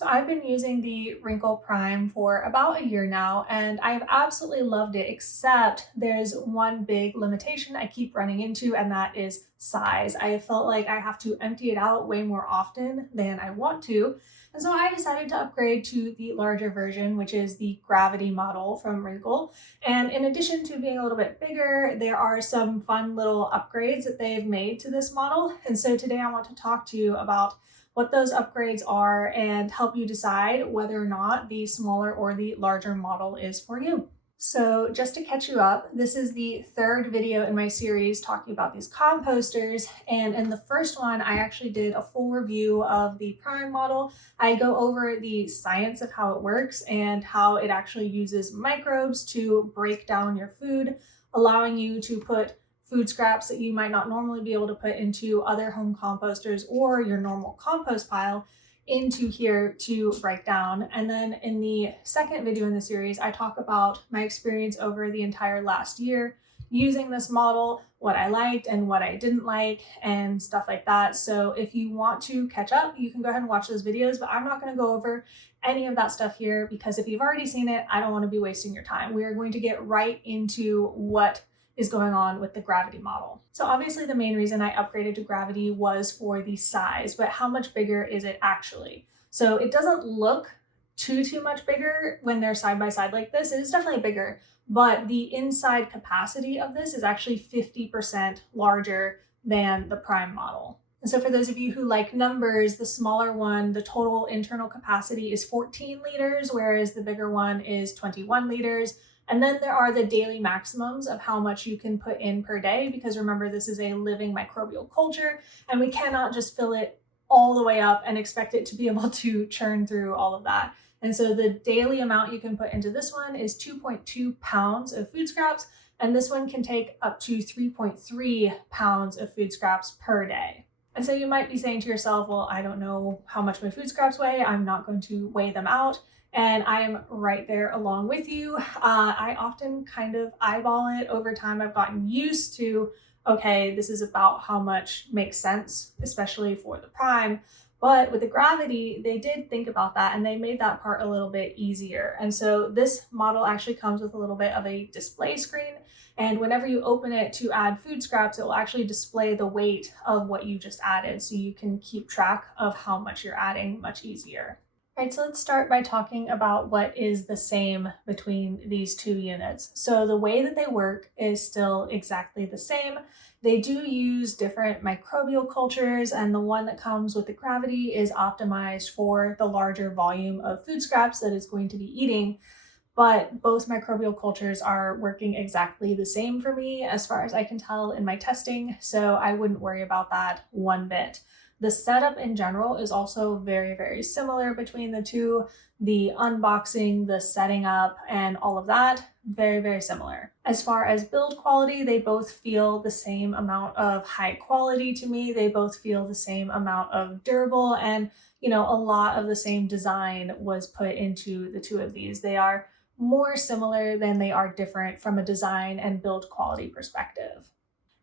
So I've been using the Wrinkle Prime for about a year now, and I've absolutely loved it, except there's one big limitation I keep running into, and that is size. I felt like I have to empty it out way more often than I want to. And so I decided to upgrade to the larger version, which is the Gravity model from Wrinkle. And in addition to being a little bit bigger, there are some fun little upgrades that they've made to this model. And so today I want to talk to you about what those upgrades are and help you decide whether or not the smaller or the larger model is for you. So just to catch you up, this is the third video in my series talking about these composters. And in the first one, I actually did a full review of the Prime model. I go over the science of how it works and how it actually uses microbes to break down your food, allowing you to put food scraps that you might not normally be able to put into other home composters or your normal compost pile into here to break down. And then in the second video in the series, I talk about my experience over the entire last year using this model, what I liked and what I didn't like, and stuff like that. So if you want to catch up, you can go ahead and watch those videos, but I'm not going to go over any of that stuff here because if you've already seen it, I don't want to be wasting your time. We are going to get right into what is going on with the Gravity model. So obviously the main reason I upgraded to Gravity was for the size, but how much bigger is it actually? So it doesn't look too much bigger when they're side by side like this. It is definitely bigger, but the inside capacity of this is actually 50% larger than the Prime model. And so for those of you who like numbers, the smaller one, the total internal capacity is 14 liters, whereas the bigger one is 21 liters. And then there are the daily maximums of how much you can put in per day, because remember, this is a living microbial culture, and we cannot just fill it all the way up and expect it to be able to churn through all of that. And so the daily amount you can put into this one is 2.2 pounds of food scraps, and this one can take up to 3.3 pounds of food scraps per day. And so you might be saying to yourself, well, I don't know how much my food scraps weigh. I'm not going to weigh them out. And I am right there along with you. I often kind of eyeball it over time. I've gotten used to, okay, this is about how much makes sense, especially for the Prime. But with the Gravity, they did think about that and they made that part a little bit easier. And so this model actually comes with a little bit of a display screen. And whenever you open it to add food scraps, it will actually display the weight of what you just added. So you can keep track of how much you're adding much easier. All right, so let's start by talking about what is the same between these two units. So the way that they work is still exactly the same. They do use different microbial cultures, and the one that comes with the Gravity is optimized for the larger volume of food scraps that it's going to be eating. But both microbial cultures are working exactly the same for me as far as I can tell in my testing, so I wouldn't worry about that one bit. The setup in general is also very similar between the two. The unboxing, the setting up, and all of that, very similar. As far as build quality, they both feel the same amount of high quality to me. They both feel the same amount of durable, and a lot of the same design was put into the two of these. They are more similar than they are different from a design and build quality perspective.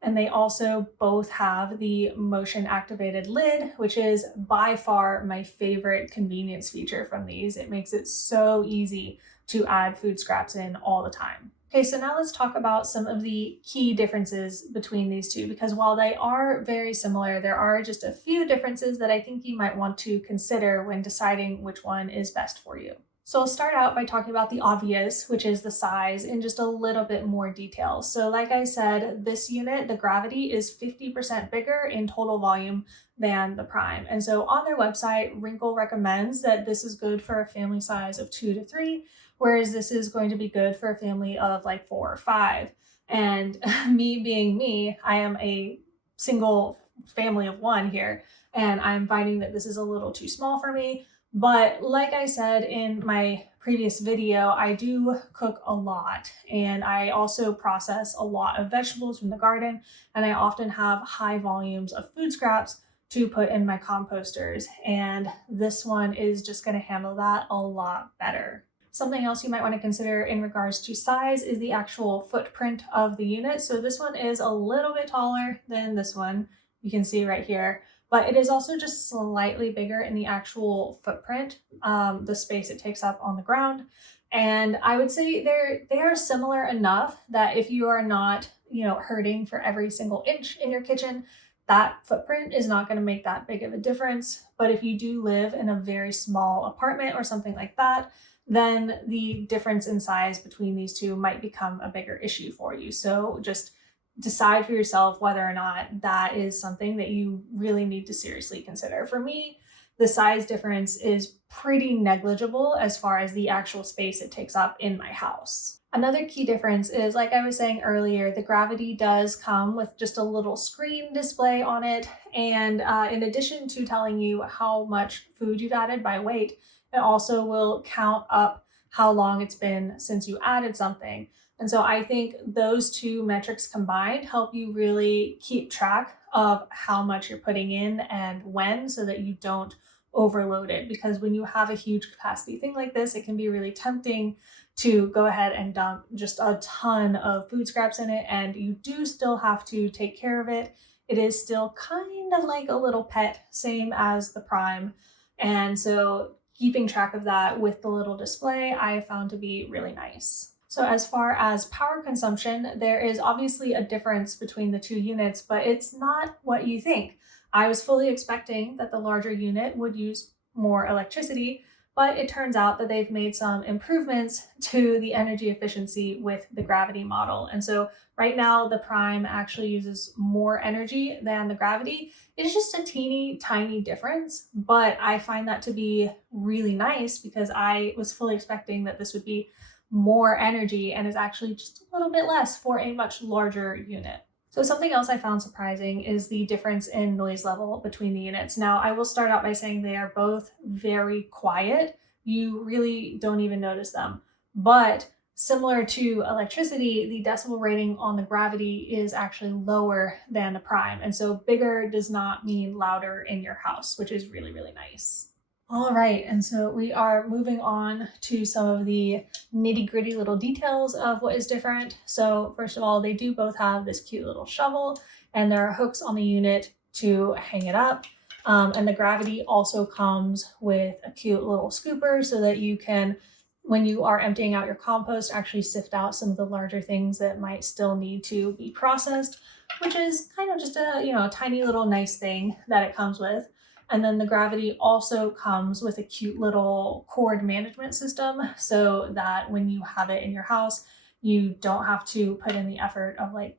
And they also both have the motion activated lid, which is by far my favorite convenience feature from these. It makes it so easy to add food scraps in all the time. Okay, so now let's talk about some of the key differences between these two, because while they are very similar, there are just a few differences that I think you might want to consider when deciding which one is best for you. So I'll start out by talking about the obvious, which is the size, in just a little bit more detail. So like I said, this unit, the Gravity, is 50% bigger in total volume than the Prime. And so on their website, Wrinkle recommends that this is good for a family size of 2 to 3, whereas this is going to be good for a family of like 4 or 5. And me being me, I am a single family of 1 here, and I'm finding that this is a little too small for me. But like I said in my previous video, I do cook a lot, and I also process a lot of vegetables from the garden, and I often have high volumes of food scraps to put in my composters, and this one is just going to handle that a lot better. Something else you might want to consider in regards to size is the actual footprint of the unit. So this one is a little bit taller than this one. You can see right here. but it is also just slightly bigger in the actual footprint, the space it takes up on the ground. And I would say they are similar enough that if you are not, hurting for every single inch in your kitchen, that footprint is not going to make that big of a difference. But if you do live in a very small apartment or something like that, then the difference in size between these two might become a bigger issue for you. So just decide for yourself whether or not that is something that you really need to seriously consider. For me, the size difference is pretty negligible as far as the actual space it takes up in my house. Another key difference is, like I was saying earlier, the Gravity does come with just a little screen display on it. And in addition to telling you how much food you've added by weight, it also will count up how long it's been since you added something. And so I think those two metrics combined help you really keep track of how much you're putting in and when, so that you don't overload it. Because when you have a huge capacity thing like this, it can be really tempting to go ahead and dump just a ton of food scraps in it, and you do still have to take care of it. It is still kind of like a little pet, same as the Prime. And so keeping track of that with the little display, I have found to be really nice. So as far as power consumption, there is obviously a difference between the two units, but it's not what you think. I was fully expecting that the larger unit would use more electricity, but it turns out that they've made some improvements to the energy efficiency with the Gravity model. And so right now, the Prime actually uses more energy than the Gravity. It's just a teeny tiny difference, but I find that to be really nice because I was fully expecting that this would be more energy, and is actually just a little bit less for a much larger unit. So something else I found surprising is the difference in noise level between the units. Now, I will start out by saying they are both very quiet. You really don't even notice them. But similar to electricity, the decibel rating on the Gravity is actually lower than the Prime. And so bigger does not mean louder in your house, which is really, really nice. All right, and so we are moving on to some of the nitty-gritty little details of what is different. So first of all, they do both have this cute little shovel, and there are hooks on the unit to hang it up. And the Gravity also comes with a cute little scooper so that you can, when you are emptying out your compost, actually sift out some of the larger things that might still need to be processed, which is kind of just a tiny little nice thing that it comes with. And then the Gravity also comes with a cute little cord management system so that when you have it in your house, you don't have to put in the effort of like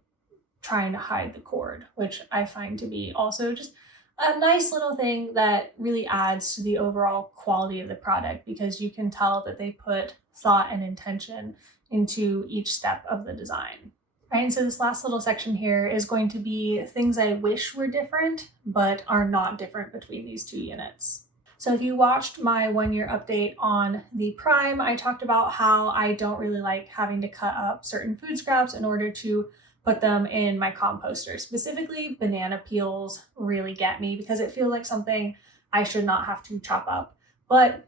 trying to hide the cord, which I find to be also just a nice little thing that really adds to the overall quality of the product, because you can tell that they put thought and intention into each step of the design. Right, and so this last little section here is going to be things I wish were different, but are not different between these two units. So if you watched my 1-year update on the Prime, I talked about how I don't really like having to cut up certain food scraps in order to put them in my composter. Specifically, banana peels really get me because it feels like something I should not have to chop up. But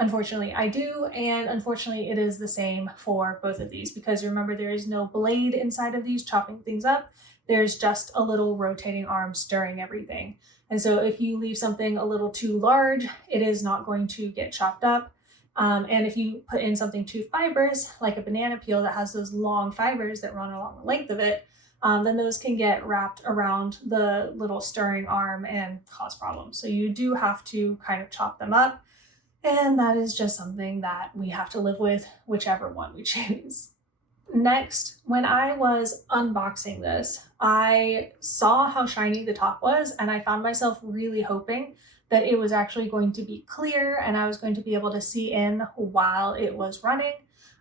unfortunately, I do, and unfortunately, it is the same for both of these because remember, there is no blade inside of these chopping things up. There's just a little rotating arm stirring everything. And so if you leave something a little too large, it is not going to get chopped up. And if you put in something too fibrous, like a banana peel that has those long fibers that run along the length of it, then those can get wrapped around the little stirring arm and cause problems. So you do have to kind of chop them up. And that is just something that we have to live with, whichever one we choose. Next, when I was unboxing this, I saw how shiny the top was, and I found myself really hoping that it was actually going to be clear and I was going to be able to see in while it was running.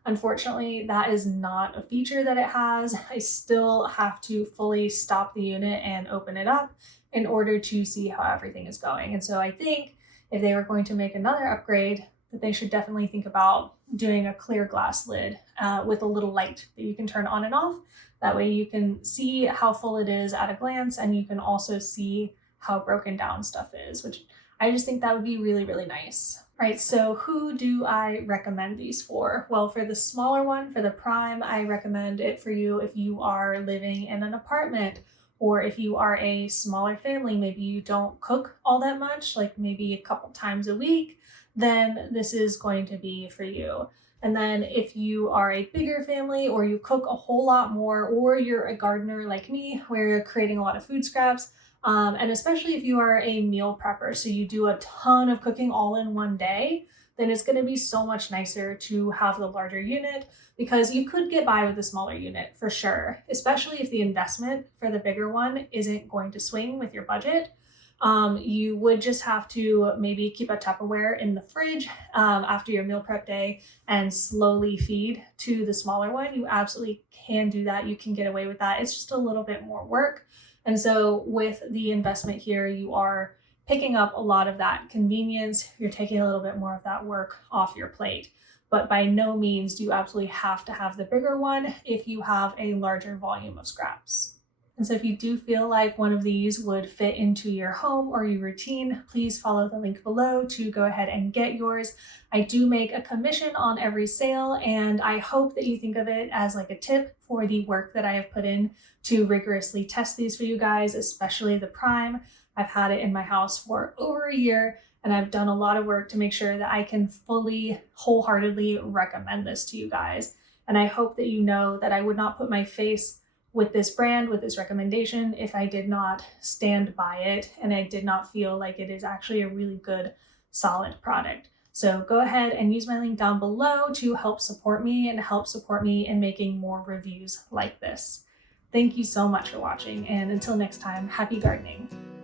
Unfortunately, that is not a feature that it has. I still have to fully stop the unit and open it up in order to see how everything is going. And so I think if they were going to make another upgrade, that they should definitely think about doing a clear glass lid with a little light that you can turn on and off. That way you can see how full it is at a glance, and you can also see how broken down stuff is, which I just think that would be really, really nice. Right, so who do I recommend these for? Well, for the smaller one, for the Prime, I recommend it for you if you are living in an apartment, Or if you are a smaller family, maybe you don't cook all that much, like maybe a couple times a week, then this is going to be for you. And then if you are a bigger family or you cook a whole lot more, or you're a gardener like me, where you're creating a lot of food scraps, and especially if you are a meal prepper, so you do a ton of cooking all in one day, then it's going to be so much nicer to have the larger unit, because you could get by with a smaller unit for sure, especially if the investment for the bigger one isn't going to swing with your budget. You would just have to maybe keep a Tupperware in the fridge after your meal prep day and slowly feed to the smaller one. You absolutely can do that. You can get away with that. It's just a little bit more work. And so with the investment here, you are picking up a lot of that convenience. You're taking a little bit more of that work off your plate. But by no means do you absolutely have to have the bigger one if you have a larger volume of scraps. And so if you do feel like one of these would fit into your home or your routine, please follow the link below to go ahead and get yours. I do make a commission on every sale, and I hope that you think of it as like a tip for the work that I have put in to rigorously test these for you guys, especially the Prime. I've had it in my house for over a year, and I've done a lot of work to make sure that I can fully, wholeheartedly recommend this to you guys. And I hope that you know that I would not put my face with this brand, with this recommendation, if I did not stand by it and I did not feel like it is actually a really good, solid product. So go ahead and use my link down below to help support me and help support me in making more reviews like this. Thank you so much for watching, and until next time, happy gardening.